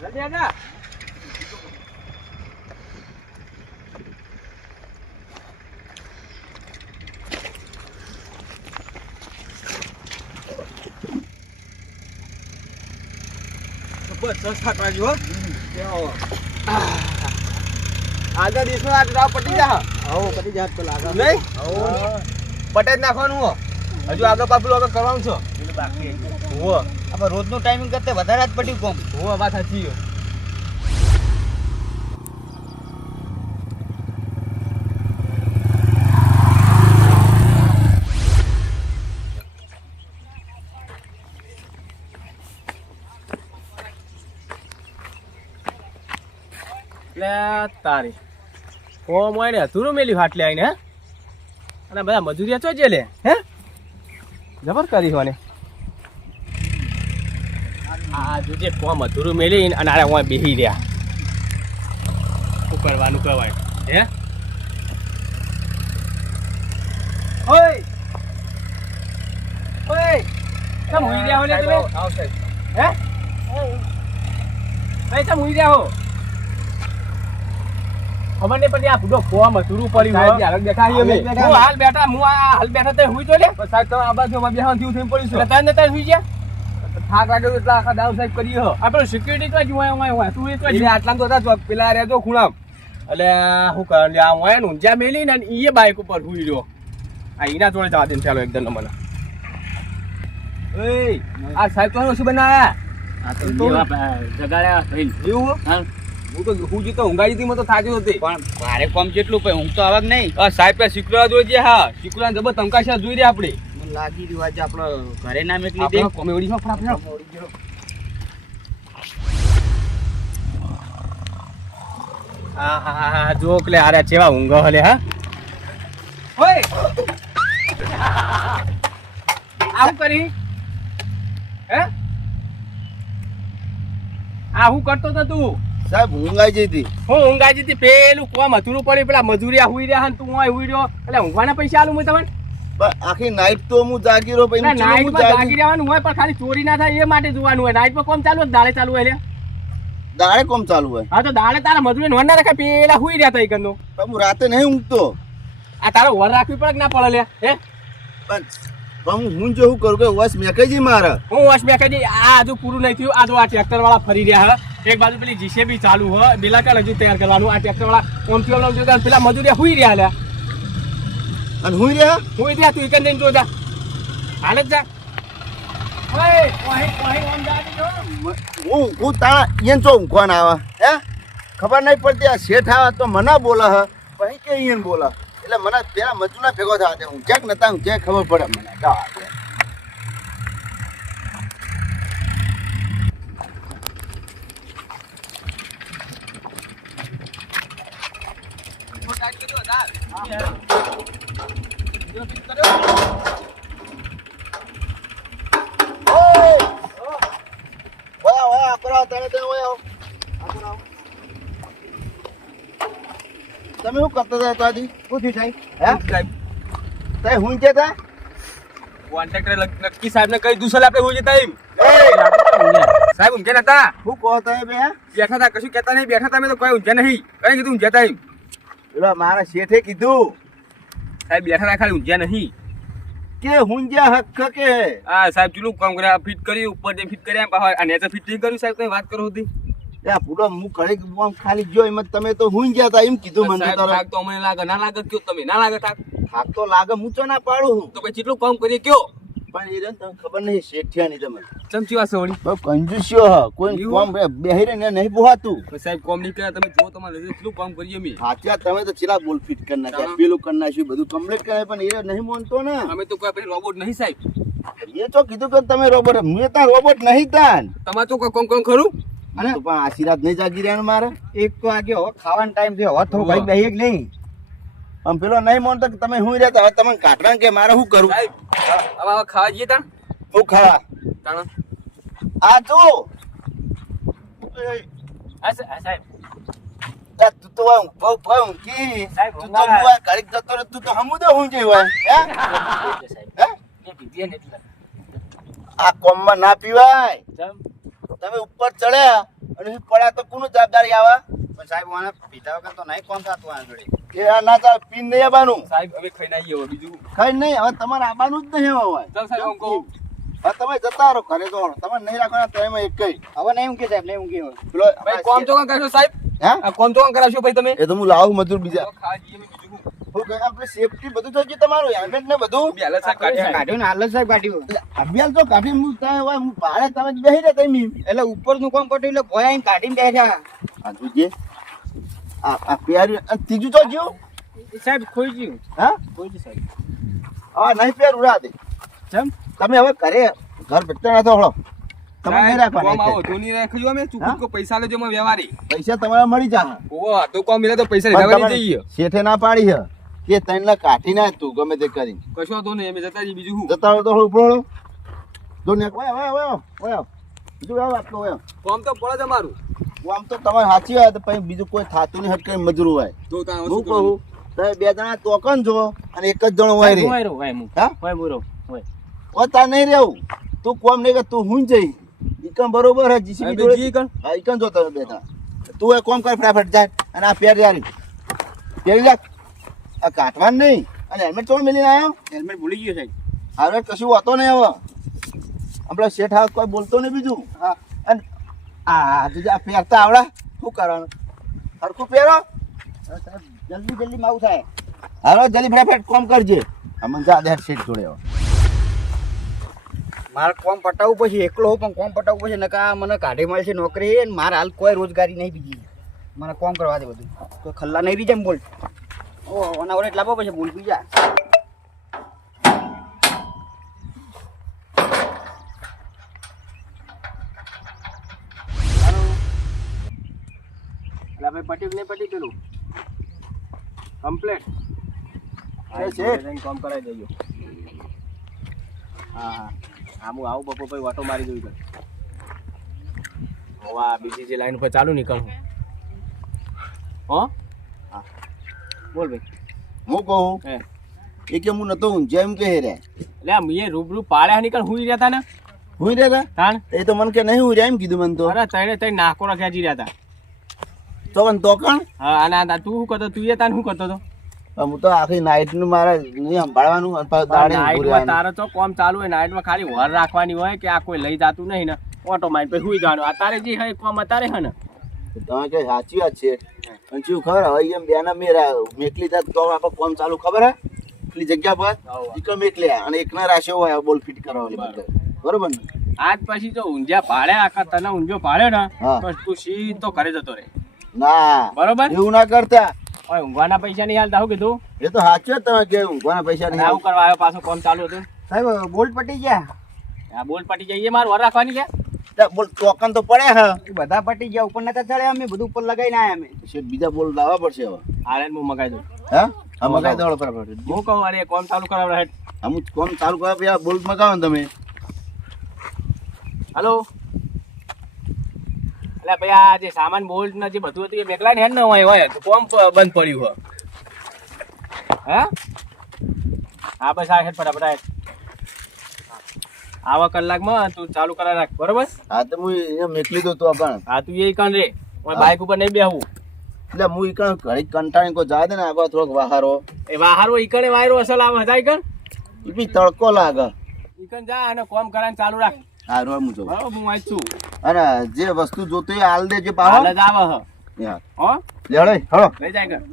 જલ્દી આજા. બસ સાત વાગ્યો આગળ દેશમાં આ ટ્રાવ પટી જા. હો પટી જા તો લાગે નહીં. હો પટે જ નાખવાનું હો. હજુ આગળ પાછું આગળ કરવાનું છે. એટલે બાકી હો આપણે રોજનું ટાઈમિંગ કરતે વધારે જ પટ્યું કોમ. હો વાત સાચી હો. તારી કોમ હોય ને તું મેલી ફાટલે આવીને હે અને બધા મજૂરિયા ચો જે લે હે જબર કરી હોને આ જોજે કોમ અધૂરું મેલી અને આરે હું બેહી રહ્યા શું કરવાનું કહેવાય હે ઓય ઓય કેમ હુઈ રહ્યા હો લે તમે હે ભાઈ કેમ હુઈ રહ્યા હો ખબર નહીં પડતી આ બુડો ફોર્મ અધૂરું પડ્યું હોય હાલ બેઠા છીએ અમે હું હાલ બેઠા તે હુઈ તો લે સાહેબ તમે આ બાજુ બેહવાનું થયું થઈને પડ્યું છે તાને તાર હુઈ ગયા થાક લાગ્યો એટલા આખા દાવ સાહેબ કરી હો આપણે સિક્યુરિટી તો જ હોય તું એ તો જ આટલા તો હતા પેલા રહેજો ખૂણામ એટલે હું કર લે આ હોય ને ઊંઝા મેલી ને ઈએ બાઈક ઉપર હુઈ રહ્યો આ ઈના જોડે જવા દે ચાલો એકદમ મને એય આ સાહેબ તો શું બનાયા આ તો જગાડ્યા થઈ એવું હા હું તો હું જીતો ઊંઘાઈ હતી મને તો થાક્યો હતી પણ મારે કોમ કેટલું પે ઊંઘ તો આવક નહીં સાહેબ પે શીકરા જોઈ હા શીકરા જબર તમકાશા જોઈ રહ્યા આપણે મને લાગી રહ્યું આજે આપણો ઘરે નામ એટલી દે કોમેડી છો ફટાફટ હા જો કે આરે ચેવા ઊંઘ હલે હા ઓય આવું કરી હે આ હું કરતો તો તું સાહેબ ઊંઘાઈ જઈ હતી હું ઊંઘાઈ જતી પેલું કોમ અધૂરું પડી પેલા મજૂરિયા હુઈ રહ્યા ને તું હોય હુઈ રહ્યો એટલે ઊંઘવાના પૈસા આલું મેં તમને આખી નાઈટ તો હું જાગી રહ્યો પછી નાઈટમાં જાગી રહેવાનું હોય પણ ખાલી ચોરી ના થાય એ માટે જોવાનું હોય નાઈટમાં કોમ ચાલુ હોય દાડે ચાલુ હોય એટલે દાડે કોમ ચાલુ હોય હા તો દાડે તારા મજૂરી નોંધ ના રાખે પેલા હુઈ રહ્યા હતા એકનો હું રાતે નહીં ઊંઘતો આ તારો વર રાખવી પડે કે ના પડે લે હે પણ હું જો હું કરું કે વસ મેકેજી મારે હું વસ મેકેજી આ હજુ પૂરું નહીં થયું આ જો આ ટ્રેક્ટર વાળા ફરી રહ્યા હે એક બાજુ પેલી જીસીબી ચાલુ હોય બેલા કાલ હજુ તૈયાર કરવાનું આ ટ્રેક્ટર વાળા ઓમથી ઓમ પેલા મજૂરિયા હુઈ રહ્યા લે અને હુઈ રહ્યા તું એકન જઈને જોજા હાલ જ જા હું તારા ઈયન ચો ઊંઘવા ના આવે હે ખબર નહીં પડતી આ શેઠ આવે તો મને બોલે હ પછી કે ઈયન બોલે એટલે મને પેલા મજૂરના ભેગો થવા દે હું ક્યાંક નતા હું ક્યાંક ખબર પડે મને તમે શું કરતા હતા તાજી શું થયું સાહેબ હે તઈ હું જતા કોન્ટ્રાક્ટર નક્કી સાહેબને કહી દુસલ આપણે હોય જતા એમ સાહેબ ઊંઘે નતા શું કહો તમે બે બેઠા હતા કશું કહેતા નહીં બેઠા તમે તો કોઈ ઊંઘે નહીં કઈ કીધું ઊંઘે તા એમ એટલે મારા શેઠે કીધું સાહેબ બેઠા હતા ખાલી ઊંઘ્યા નહીં કે હુંજ્યા હક કે હા સાહેબ ચૂલું કામ કર્યા ફિટ કર્યું ઉપર જે ફિટ કર્યા બહાર અને તો ફિટ નહીં કર્યું સાહેબ કઈ વાત કરો હતી એ પૂરો હું ઘરે ખાલી જો એમ તમે તો હુંજ્યા હતા એમ કીધું મને થાક તો અમને લાગે ના લાગે કયો તમે ના લાગે થાક થાક તો લાગે હું ચો ના પાડું હું તો પછી કેટલું કામ કરીએ કયો પણ એ તમને ખબર નહીં શેઠિયા ની તમે ચમચી વાસે વળી બહુ કંજુસ્યો હ કોઈ કામ બેહી ને નહીં બોહાતું સાહેબ કામ નહીં કર્યા તમે જો તમારે કેટલું કામ કરીએ અમે હાચ્યા તમે તો ચીલા બોલ ફિટ કરી નાખ્યા પેલું કરી નાખ્યું બધું કમ્પ્લીટ કરે પણ એ નહીં માનતો ને અમે તો કોઈ આપણે રોબોટ નહીં સાહેબ એ તો કીધું કે તમે રોબોટ મેં ત્યાં રોબોટ નહીં તાન તમારે તો કોઈ કામ કામ ખરું અને પણ આશીર્વાદ નહીં જાગી રહ્યા મારે એક તો આગે હવે ખાવાનો ટાઈમ થયો હવે થોડું ભાઈ બેહી નહીં આમ પેલો નહીં માનતો કે તમે હું રહ્યા હવે તમે કાઢવા કે મારે શું કરું સાહેબ હવે ખાવા જઈએ તા હું ખાવા તાણ આ જો સાહેબ તું તો કી સાહેબ, તું તો મુઆ ઘડીક જતો રહે તું તો હમુ તો હું જેવા હે હે આ કોમમાં ના પીવાય તમે ઉપર ચડ્યા અને પડ્યા તો કોનું જવાબદારી આવે? પણ સાહેબ મને પીધા વગર તો નહીં કોમ થતું આ જોડે. એ આ ના ચાલ, પીન નહીં આવવાનું. સાહેબ હવે ખાઈને આવીએ હવે બીજું કઈ નહીં, હવે તમારે આવવાનું જ નહીં હવે. ચાલ સાહેબ હું કહું હવે તમે જતા રહો ઘરે તો તમે નહીં રાખવાના તો એમાં એક કઈ હવે નહીં ઊંઘી સાહેબ, નહીં ઊંઘી હવે. પેલો ભાઈ કોમ તો કાં કરશો સાહેબ? હે? આ કોમ તો કાં કરાવશો ભાઈ તમે? એ તો હું લાવું મજૂર બીજા. ખાવા જઈએ અમે બીજું શું? હું કહે આપણે સેફટી બધું થઈ ગયું તમારું, હેલ્મેટ ને બધું. બે હાલત સાહેબ કાઢી સાહેબ. કાઢ્યું ને હાલ જ સાહેબ કાઢ્યું. અભ્યાસ તો કાઢી હું ત્યાં હોય હું ભાડે તમે જ બેસી રહ્યા તમે. એટલે ઉપરનું કામ પટ્યું એટલે ભોય આઈને કાઢીને બેઠા. આ જોજે આ પ્યારી અને ત્રીજું તો જ્યું સાહેબ ખોઈ ગયું. હા ખોઈ ગયું સાહેબ. હા નહીં પ્યારું રાતે ચમ? તમે હવે ઘરે ઘર ભેટતા ના તો હળો તમે નહીં કોમ આવો રાખવાના તો નહીં રાખ્યું અમે હા? ચૂકું કો પૈસા લેજો અમે વ્યવહારી પૈસા તમારા મળી જા ઓવો તો કોમ મિલે તો પૈસા લેવા નહીં જઈએ શેઠે ના પાડી હે કે તને કાઢી ના તું ગમે તે કરી કશો તો નહીં અમે જતા જઈએ બીજું શું જતા રહો તો હળો ઉપરો જો ને ઓય બીજું આવ આપતો ઓય કોમ તો પડે જ અમારું આમ તો તમારે સાચી હોય તો પછી બીજું કોઈ થાતું નહીં હટકે મજૂર હોય તો તાણ હું શું કહું કરવાનું? તમે બે જણા તોકન છો અને એક જ જણો હોય રે હા ઓ તાર નહીં રહેવું તું કોમ નહીં કર તું હું જઈ ઈકન બરોબર હે જીસીબી હવે જી કણ? હા ઈકન જો તમે બેઠા તું એ કોમ કર ફટાફટ જાય અને આ પેર જારી પેરી રાખ આ કાઢવાનું નહીં અને હેલ્મેટ ચોણ મેલીને આવ્યો હેલ્મેટ ભૂલી ગયો સાહેબ. હવે કશું હોતો નહીં હવે આપણે શેઠ હાથ કોઈ બોલતો નહીં બીજું હા અને આ તું આ પહેરતા આવડા શું કરવાનું હરખું પહેરો સાહેબ જલ્દી જલ્દી માવું થાય. હાલો જલ્દી ફટાફટ કોમ કરજે અમને જા દે શેઠ જોડે હવે મારે કોમ પટાવવું પછી એકલો હોઉં પણ કોમ પટાવવું પછી નકા મને કાઢી મળશે નોકરી અને મારે હાલ કોઈ રોજગારી નહીં બીજી. મને કોમ કરવા દે બધું તો ખલ્લા નહીં રહી જાય બોલ. ઓ ઓના ઓરે લાવો પછી બોલ બીજા. એટલે ભાઈ પટી નહીં પટી પેલું કમ્પ્લેટ એ શેઠ. કામ કરાવી દઈએ હા હા હું આવું બપો ભાઈ ઓટો મારી દઉં છું હવે આ બીજી જે લાઈન ઉપર ચાલુ નીકળું હો હા બોલ ભાઈ હું કહું હે એ કે હું નતો ઊંઝા એમ કહે રે એટલે આમ એ રૂબરૂ પાડ્યા નીકળ હુઈ રહ્યા હતા ને હું રે તા તાણ એ તો મને કે નહીં હું રે એમ કીધું મને તો અરે તઈને તઈ નાકોરા ખેંચી રહ્યા હતા તો પણ તોકણ હા અને તું શું કરતો તું એ તાન શું કરતો હતો હું તો આખી નાઈટ નું મારે નહીં સંભાળવાનું અને પાછું દાડે ઊભું નાઇટમાં રહેવાનું. તારે તો કોમ ચાલુ હોય નાઇટમાં ખાલી વર રાખવાની હોય કે આ કોઈ લઈ જાતું નહીં ને ઓટો માઇન્ડ પછી હુઈ જવાનું આ તારે જે હોય કોમ અત્યારે હે ને તમે કે સાચી વાત છે અને શું ખબર હવે એમ બેના મેરા મેકલી થાય તો આપણે કોમ ચાલુ ખબર હે એટલી જગ્યા પર એક મેકલ્યા અને એકના રાખ્યો હોય બોલ ફિટ કરવાની બધા બરોબર ને આજ પછી જો ઊંઝા ભાડે આખા તને ઊંઝો ભાડે ને હા. તો તું સીધો ઘરે જતો રહે ના બરોબર એવું ના કરતા ઓય ઊંઘવાના પૈસા નહીં હાલતા હું કીધું એ તો સાચું જ તમે કે ઊંઘવાના પૈસા અને નહીં આવું કરવા આવ્યો પાછું કોમ ચાલુ હતું સાહેબ બોલ્ટ પટી ગયા. આ બોલ પટી જઈએ મારે વર રાખવાની છે આવતા. બોલ ટોકન તો પડે હે એ બધા પટી ગયા ઉપર નતા ચડ્યા અમે બધું ઉપર લગાઈને આયા અમે. શેઠ બીજા બોલ લાવવા પડશે હવે હારે હું મગાઈ દઉં હા હા મગાઈ દો બરાબર હું કહું અરે કોમ ચાલુ કરાવ હેઠ અમુક કોમ ચાલુ કરવા પેલા બોલ મગાવો ને તમે હલો એટલે ભાઈ આ જે સામાન બોલ્ટ ને જે બધું હતું એ મેકલાઈને હેડ ન હોય તો કોમ બંધ પડ્યું હોય હા હા બસ આ હેડ ફટાફટ હેડ આવા કલાકમાં તું ચાલુ કરાવી રાખ બરોબર હા તો હું અહીંયા મેકલી દો તો પણ હા તું એ કણ રે બાઇક ઉપર નહીં બેહવું એટલે હું ઈ કણ ઘડી કંટાળી કોઈ જા દે ને આવા થોડોક વાહારો એ વાહારો ઈકણે વાયરો અસલ આવે જાય કણ ઈ બી તડકો લાગે ઈકણ જા અને કોમ કરાને ચાલુ રાખ હા રોજ હું જોઉં બરોબર હું આજ છું અને જે વસ્તુ જોતી હોય હાલ દે જે પાહો હાલ જ આવે હ યાર હો લેડે હળો લઈ જાય કણ